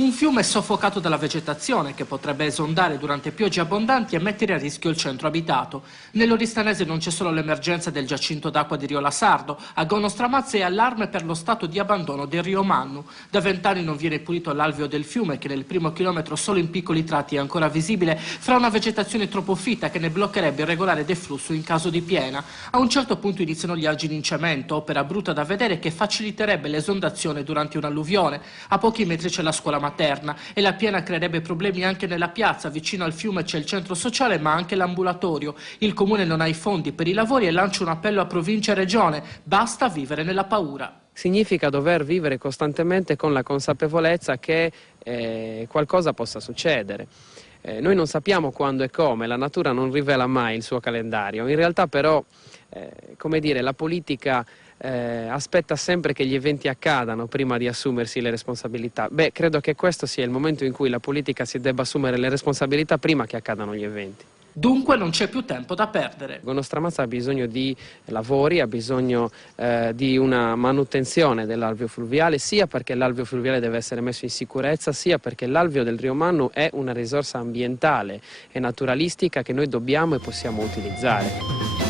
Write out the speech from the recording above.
Un fiume soffocato dalla vegetazione che potrebbe esondare durante piogge abbondanti e mettere a rischio il centro abitato. Nell'Oristanese non c'è solo l'emergenza del giacinto d'acqua di Rio La Sardo, a Gono Stramazze è allarme per lo stato di abbandono del Rio Mannu. Da 20 anni non viene pulito l'alveo del fiume che nel primo chilometro solo in piccoli tratti è ancora visibile fra una vegetazione troppo fitta che ne bloccherebbe il regolare deflusso in caso di piena. A un certo punto iniziano gli argini in cemento, opera brutta da vedere che faciliterebbe l'esondazione durante un'alluvione. A pochi metri c'è la scuola materna e la piena creerebbe problemi anche nella piazza. Vicino al fiume c'è il centro sociale ma anche l'ambulatorio. Il comune non ha i fondi per i lavori e lancia un appello a provincia e regione: basta vivere nella paura. Significa dover vivere costantemente con la consapevolezza che qualcosa possa succedere. Noi non sappiamo quando e come, la natura non rivela mai il suo calendario. In realtà però, come dire, la politica aspetta sempre che gli eventi accadano prima di assumersi le responsabilità. Beh, credo che questo sia il momento in cui la politica si debba assumere le responsabilità prima che accadano gli eventi. Dunque non c'è più tempo da perdere. Gono Stramazza ha bisogno di lavori, ha bisogno di una manutenzione dell'alveo fluviale, sia perché l'alveo fluviale deve essere messo in sicurezza, sia perché l'alveo del Rio Mannu è una risorsa ambientale e naturalistica che noi dobbiamo e possiamo utilizzare.